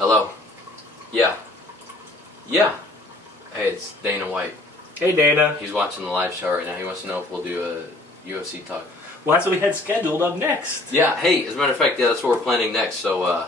Hello. Yeah. Yeah. Hey, it's Dana White. Hey, Dana. He's watching the live show right now. He wants to know if we'll do a UFC talk. Well, that's what we had scheduled up next. Yeah. Hey, as a matter of fact, yeah, that's what we're planning next. So,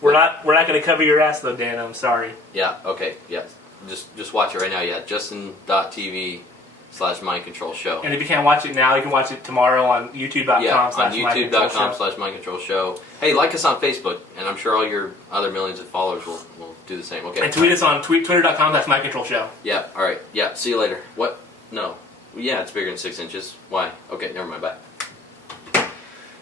we're not going to cover your ass though, Dana. I'm sorry. yeah. Okay. Yeah. Just watch it right now. Yeah. Justin.tv/Mind Control Show. And if you can't watch it now, you can watch it tomorrow on YouTube.com. Yeah, on YouTube.com/Mind Control Show. Hey, like us on Facebook, and I'm sure all your other millions of followers will do the same. Okay. And tweet us on Twitter.com/Mind Control Show. Yeah. All right. Yeah. See you later. What? No. Yeah, it's bigger than 6 inches. Why? Okay. Never mind. Bye.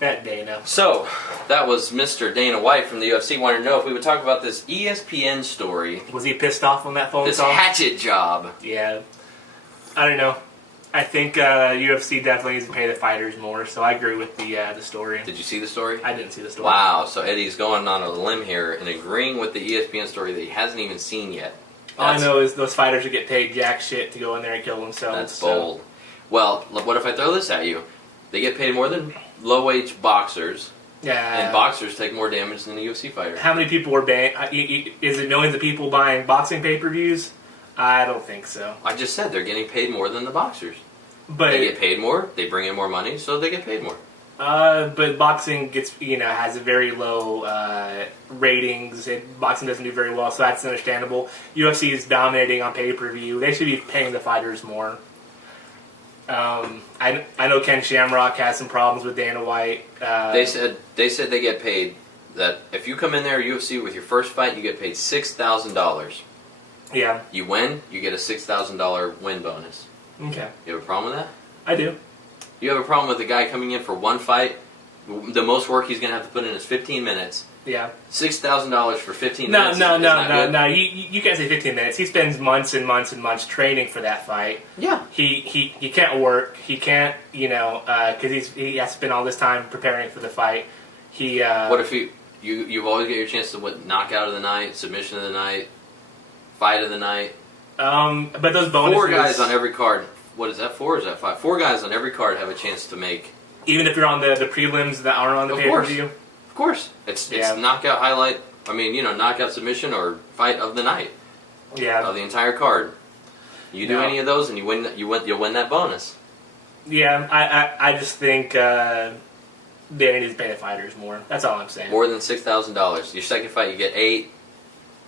That Dana. So, that was Mr. Dana White from the UFC. Wanted to know if we would talk about this ESPN story. Was he pissed off on that phone This call? hatchet job. Yeah. I don't know. I think UFC definitely needs to pay the fighters more, so I agree with the story. Did you see the story? I didn't see the story. Wow. So Eddie's going on a limb here and agreeing with the ESPN story that he hasn't even seen yet. All I know is those fighters would get paid jack shit to go in there and kill themselves. That's bold. Well, what if I throw this at you? They get paid more than low-wage boxers. Yeah. And boxers take more damage than the UFC fighter. How many people were buying? Is it millions of people buying boxing pay-per-views? I don't think so. I just said they're getting paid more than the boxers. But they get paid more. They bring in more money, so they get paid more. But boxing gets has a very low ratings. Boxing doesn't do very well, so that's understandable. UFC is dominating on pay-per-view. They should be paying the fighters more. I know Ken Shamrock has some problems with Dana White. They said they get paid that if you come in there UFC with your first fight, you get paid $6,000. Yeah. You win, you get a $6,000 win bonus. Okay. You have a problem with that? I do. You have a problem with the guy coming in for one fight? The most work he's going to have to put in is 15 minutes. Yeah. $6,000 for 15 minutes. No. You can't say 15 minutes. He spends months and months and months training for that fight. Yeah. He can't work. He can't, because he has to spend all this time preparing for the fight. What if you've always got your chance to win knockout of the night, submission of the night, fight of the night? But those bonuses. 4 guys on every card. What is that? 4 or is that 5? 4 guys on every card have a chance to make. Even if you're on the prelims that aren't on the pay-per-view? Of course. It's knockout highlight. Knockout submission or fight of the night. Yeah. Of the entire card. You do any of those and you'll win that bonus. Yeah, I just think they need to pay the fighters more. That's all I'm saying. More than $6,000. Your second fight you get 8.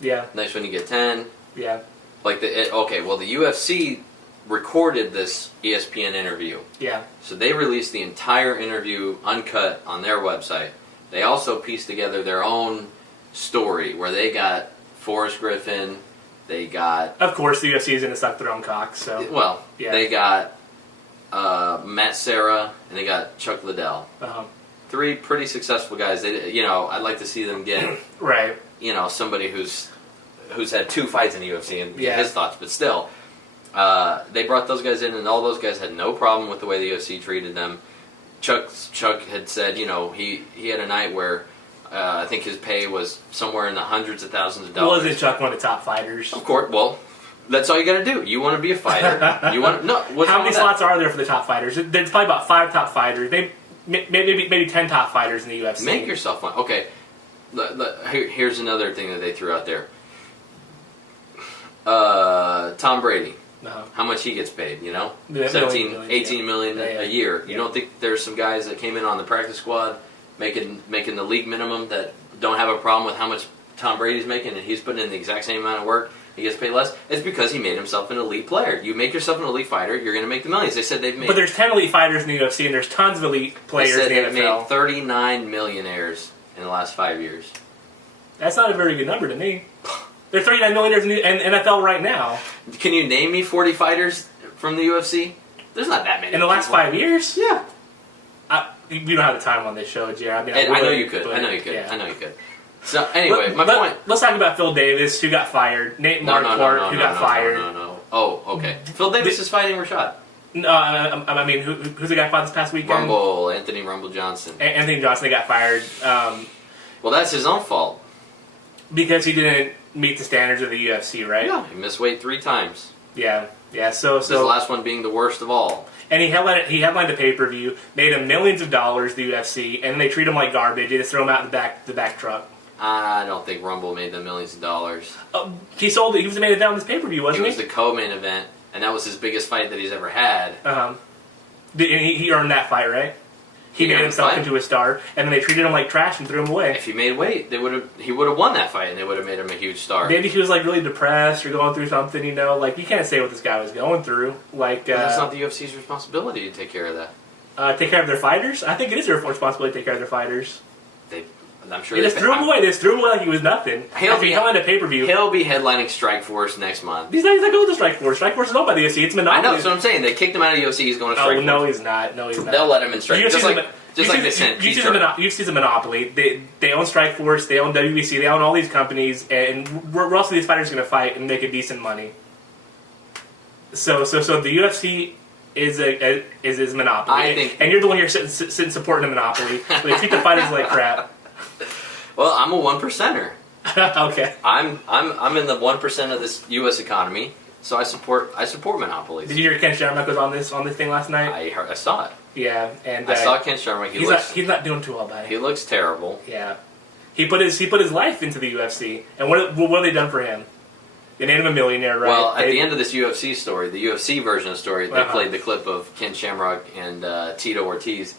Yeah. Next one you get 10. Yeah. The UFC recorded this ESPN interview. Yeah. So they released the entire interview uncut on their website. They also pieced together their own story where they got Forrest Griffin, they got... Of course, the UFC is going to suck their own cock, so... Well, yeah. They got Matt Serra, and they got Chuck Liddell. 3 pretty successful guys. I'd like to see them get... Right. Somebody who's had 2 fights in the UFC and get his thoughts, but still... they brought those guys in, and all those guys had no problem with the way the UFC treated them. Chuck had said, he had a night where I think his pay was somewhere in the hundreds of thousands of dollars. Wasn't Chuck one of the top fighters? Of course. Well, that's all you got to do. You want to be a fighter. How many slots are there for the top fighters? There's probably about 5 top fighters. Maybe 10 top fighters in the UFC. Make yourself one. Okay. Here's another thing that they threw out there. Tom Brady. How much he gets paid, 17, 18 million a year. You don't think there's some guys that came in on the practice squad making the league minimum that don't have a problem with how much Tom Brady's making and he's putting in the exact same amount of work, he gets paid less? It's because he made himself an elite player. You make yourself an elite fighter, you're going to make the millions. They said they've made... But there's 10 elite fighters in the UFC and there's tons of elite players in the NFL. They said they've made 39 millionaires in the last 5 years. That's not a very good number to me. There are 39 millionaires in the NFL right now. Can you name me 40 fighters from the UFC? There's not that many. In the last 5 years? Yeah. We don't have the time on this show, Jared. I know you could. Yeah. I know you could. So, anyway, my point... Let's talk about Phil Davis, who got fired. Nate Marquardt, who got fired. No. Oh, okay. Phil Davis is fighting Rashad. No, who's the guy fought this past weekend? Anthony Rumble Johnson. Anthony Johnson, they got fired. Well, that's his own fault. Because he didn't meet the standards of the UFC, right? Yeah, he missed weight 3 times. Yeah. So this last one being the worst of all. And he headlined the pay-per-view, made him millions of dollars, the UFC, and they treat him like garbage. They just throw him out in the back truck. I don't think Rumble made them millions of dollars. He sold it. He was the main event on this pay-per-view, wasn't he? He was the co-main event, and that was his biggest fight that he's ever had. And he earned that fight, right? He made himself into a star, and then they treated him like trash and threw him away. If he made weight, he would have won that fight, and they would have made him a huge star. Maybe he was like really depressed or going through something, you know. Like, you can't say what this guy was going through. Like, that's not the UFC's responsibility to take care of that. Take care of their fighters? I think it is their responsibility to take care of their fighters. I'm sure they just threw him away. They just threw him away like he was nothing. He'll be coming to pay-per-view. He'll be headlining Strikeforce next month. He's not going to Strikeforce. Strikeforce is owned by the UFC. It's monopoly. I know, that's what I'm saying. They kicked him out of UFC. He's going to Strikeforce. Oh, no, he's not. No, he's not. They'll let him in Strikeforce. Just like they sent UFC's a monopoly. They own Strikeforce. They own WBC. They own all these companies. And we're also these fighters going to fight and make a decent money. So the UFC is a monopoly. I think, and you're the one here sitting supporting the monopoly. They treat the fighters like crap. Well, I'm a 1%er. Okay. I'm in the 1% of this U.S. economy, so I support monopolies. Did you hear Ken Shamrock was on this thing last night? I saw it. Yeah, and I saw Ken Shamrock. He's not doing too well, buddy. He looks terrible. Yeah, he put his life into the UFC, and what have they done for him? They made him a millionaire, right? Well, at the end of this UFC story, the UFC version of the story, they played the clip of Ken Shamrock and Tito Ortiz.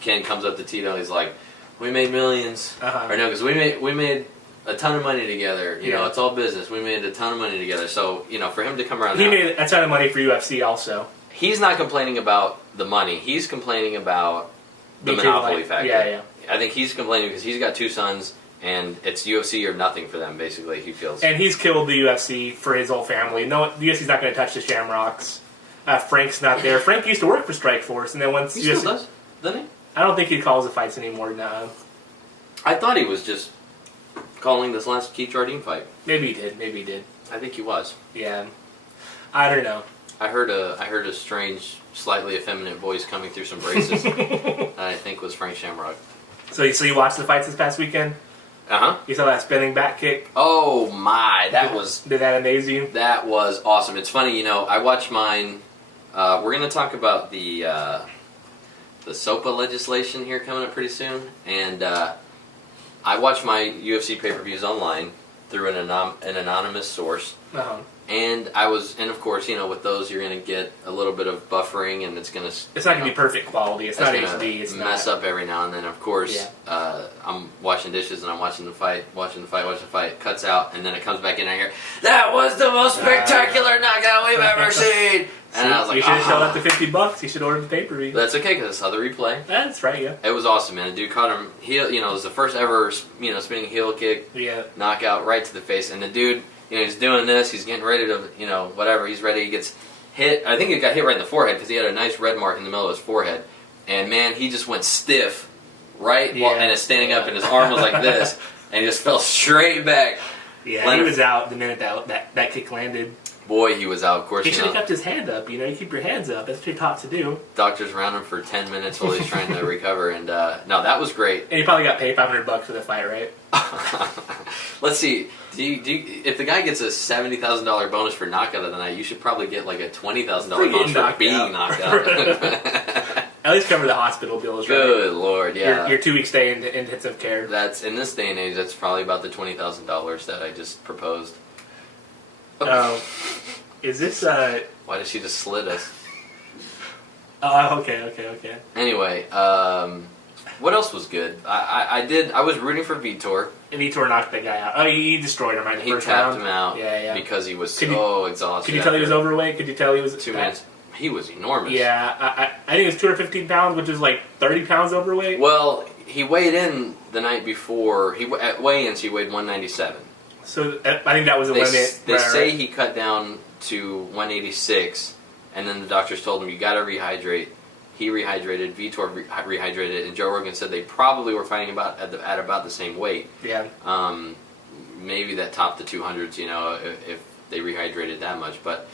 Ken comes up to Tito, he's like, "We made millions." Or no, because we made a ton of money together. You know, it's all business. We made a ton of money together. So, for him to come around, he made a ton of money for UFC also. He's not complaining about the money. He's complaining about the monopoly factor. Yeah. I think he's complaining because he's got two sons, and it's UFC or nothing for them, basically, he feels. And he's killed the UFC for his whole family. No, the UFC's not going to touch the Shamrocks. Frank's not there. Frank used to work for Strikeforce, and then once he still does, doesn't he? I don't think he calls the fights anymore, no. I thought he was just calling this last Keith Jardine fight. Maybe he did. I think he was. Yeah. I don't know. I heard a strange, slightly effeminate voice coming through some braces that I think was Frank Shamrock. So you watched the fights this past weekend? You saw that spinning back kick? Oh my, Did that amaze you? That was awesome. It's funny, I watched mine. We're going to talk about the SOPA legislation here coming up pretty soon, and I watch my UFC pay-per-views online through an anonymous source. And of course, with those you're going to get a little bit of buffering, and it's going to... It's not going to be perfect quality. It's not HD. It's mess up every now and then. Of course, I'm washing dishes and I'm watching the fight, cuts out, and then it comes back in and I hear, "That was the most spectacular knockout we've ever seen!" And I was like, you should have shelled out the $50. You should order the pay-per-view. That's okay, because I saw the replay. That's right, yeah. It was awesome, man. The dude caught him heel. It was the first ever, spinning heel kick, knockout right to the face. And the dude, he's doing this. He's getting ready to, whatever. He's ready. He gets hit. I think he got hit right in the forehead because he had a nice red mark in the middle of his forehead. And man, he just went stiff, right? And is standing up, and his arm was like this, and he just fell straight back. Yeah, he was out the minute that kick landed. Boy, he was out. Of course, he should have kept his hand up. You keep your hands up. That's what you're taught to do. Doctors around him for 10 minutes while he's trying to recover, and no, that was great. And he probably got paid $500 for the fight, right? Let's see. If the guy gets a $70,000 bonus for knockout of the night, you should probably get like a $20,000 bonus for being knocked out. At least cover the hospital bills, right? Good Lord, yeah. Your 2 week stay in intensive care. That's in this day and age. That's probably about the $20,000 that I just proposed. Is this Why did she just slit us? Oh, okay. Anyway, what else was good? I was rooting for Vitor. And Vitor knocked that guy out. Oh, he destroyed him right in the first round. He tapped him out. Yeah. Because he was so exhausted. Could you tell he was overweight? Could you tell he was 2 minutes? He was enormous. Yeah, I think it was 215 pounds, which is like 30 pounds overweight. Well, he weighed in the night before. At weigh-ins, he weighed 197. So I think that was a limit. They say he cut down to 186, and then the doctors told him, "You got to rehydrate." He rehydrated. Vitor rehydrated, and Joe Rogan said they probably were fighting at about the same weight. Yeah. Maybe that topped the 200s. If they rehydrated that much, but.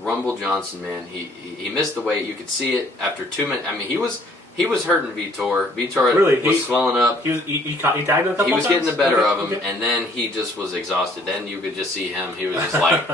Rumble Johnson, man, he missed the weight. You could see it after 2 minutes. I mean, he was hurting Vitor. Vitor was swelling up. He tagged him a couple times? He was getting the better of him, and then he just was exhausted. Then you could just see him. He was just like,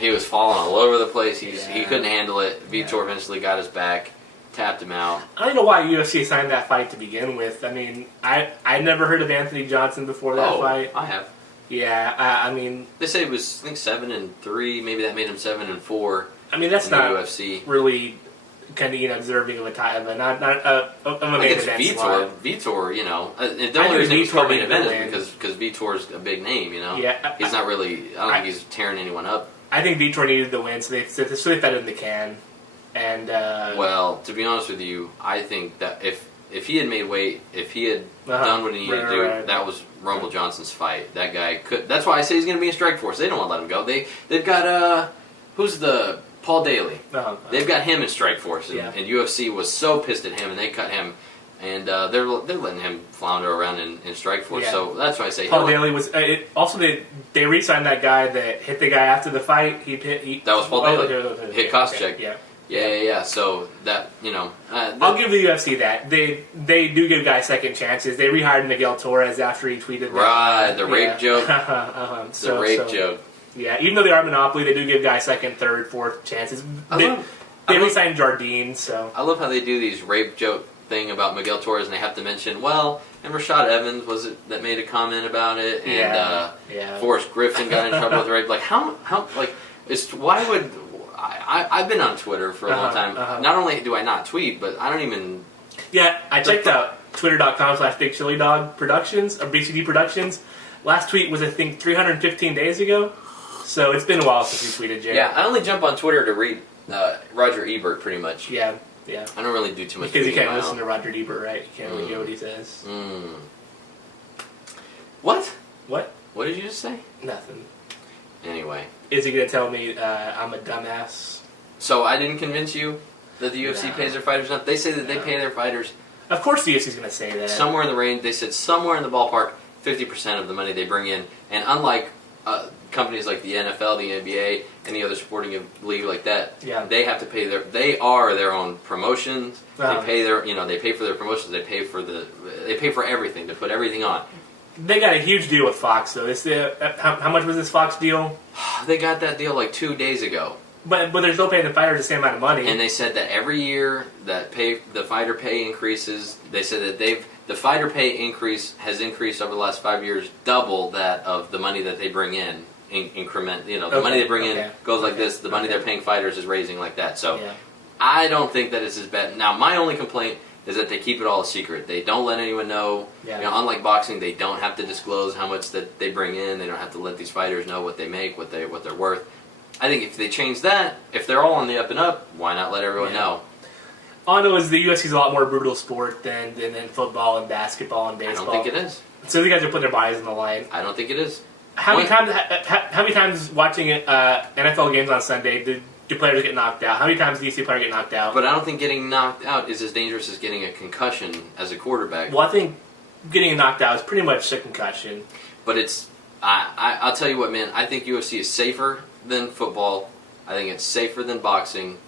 he was falling all over the place. He couldn't handle it. Vitor eventually got his back, tapped him out. I don't know why UFC signed that fight to begin with. I mean, I never heard of Anthony Johnson before that fight. I have. Yeah, I mean... They say it was, I think, 7-3. Maybe that made him 7-4. I mean, that's not UFC. Really kind of deserving of a main event slot. Vitor, the only reason he's main event is because Vitor's a big name, Yeah, he's not really. I don't think he's tearing anyone up. I think Vitor needed the win, so they fed it in the can. And well, to be honest with you, I think that if he had made weight, if he had done what he needed to do, that was Rumble Johnson's fight. That guy could. That's why I say he's going to be in Strikeforce. They don't want to let him go. They've got who's the Paul Daly. They've got him in Strikeforce, and UFC was so pissed at him, and they cut him, and they're letting him flounder around in Strikeforce. Yeah. So that's why I say Paul Daly was. Also, they re-signed that guy that hit the guy after the fight. That was Paul Daly. Hit Koscheck. Yeah. Yeah. So that I'll give the UFC that they do give guys second chances. They rehired Miguel Torres after he tweeted the rape joke. The rape joke. Yeah, even though they are monopoly, they do give guys second, third, fourth chances. They re-signed Jardine, so I love how they do these rape joke thing about Miguel Torres, and they have to mention, well, and Rashad Evans was it that made a comment about it, and Forrest Griffin got in trouble with rape. Like how why would I've been on Twitter for a long time. Not only do I not tweet, but I don't even. Yeah, I checked out twitter.com/BigChiliDog Productions or BCD Productions. Last tweet was I think 315 days ago. So it's been a while since we tweeted, Jay. Yeah, I only jump on Twitter to read Roger Ebert, pretty much. Yeah. I don't really do too much. Because you can't listen to Roger Ebert, right? You can't really hear what he says. What? What? What did you just say? Nothing. Anyway. Is he going to tell me I'm a dumbass? So I didn't convince you that the UFC pays their fighters enough? They say that they pay their fighters. Of course the UFC's going to say that. Somewhere in the range, they said somewhere in the ballpark, 50% of the money they bring in. And unlike companies like the NFL, the NBA, any other sporting league like that, they have to pay they are their own promotions. They pay they pay for their promotions. They pay for everything to put everything on. They got a huge deal with Fox though. How much was this Fox deal? They got that deal like 2 days ago. But they're still paying the fighters the same amount of money. And they said that every year that the fighter pay increases. They said that the fighter pay increase has increased over the last 5 years, double that of the money that they bring in. Increment, the money they bring in goes like this. The money they're paying fighters is raising like that. So I don't think that it's as bad. Now, my only complaint is that they keep it all a secret. They don't let anyone know. Unlike boxing, they don't have to disclose how much that they bring in. They don't have to let these fighters know what they make, what they're worth. I think if they change that, if they're all on the up and up, why not let everyone know? All I know is the UFC is a lot more brutal sport than football and basketball and baseball. I don't think it is. So the guys are putting their bodies on the line. I don't think it is. How many times watching NFL games on Sunday do players get knocked out? How many times do you see a player get knocked out? But I don't think getting knocked out is as dangerous as getting a concussion as a quarterback. Well, I think getting knocked out is pretty much a concussion. But it's I'll tell you what, man. I think UFC is safer than football. I think it's safer than boxing,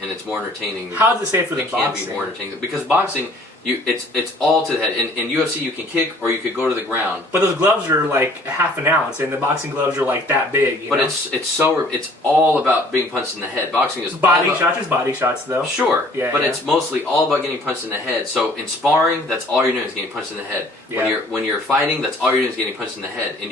and it's more entertaining. How is it safer than boxing? It can't be more entertaining because boxing. It's all to the head. In UFC, you can kick or you could go to the ground. But those gloves are like half an ounce, and the boxing gloves are like that big. But it's all about being punched in the head. Boxing is body shots. There's body shots though. Sure, but it's mostly all about getting punched in the head. So in sparring, that's all you're doing is getting punched in the head. When you're fighting, that's all you're doing is getting punched in the head. And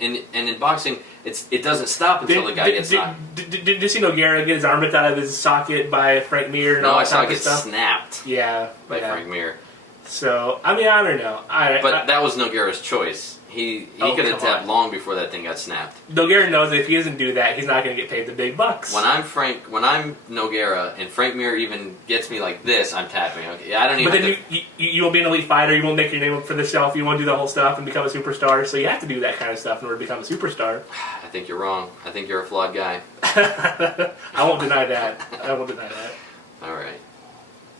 in boxing, it doesn't stop until the guy gets knocked. Did you see Nogueira get his arm ripped out of his socket by Frank Mir? No, I saw it get snapped. Yeah, by Frank Mir. So I mean, I don't know. But that was Nogueira's choice. He could have tapped long before that thing got snapped. Nogueira knows that if he doesn't do that, he's not going to get paid the big bucks. When I'm Nogueira, and Frank Mir even gets me like this, I'm tapping. Okay, I don't even. But then you won't be an elite fighter. You won't make your name up for the shelf. You won't do the whole stuff and become a superstar. So you have to do that kind of stuff in order to become a superstar. I think you're wrong. I think you're a flawed guy. I won't deny that. All right.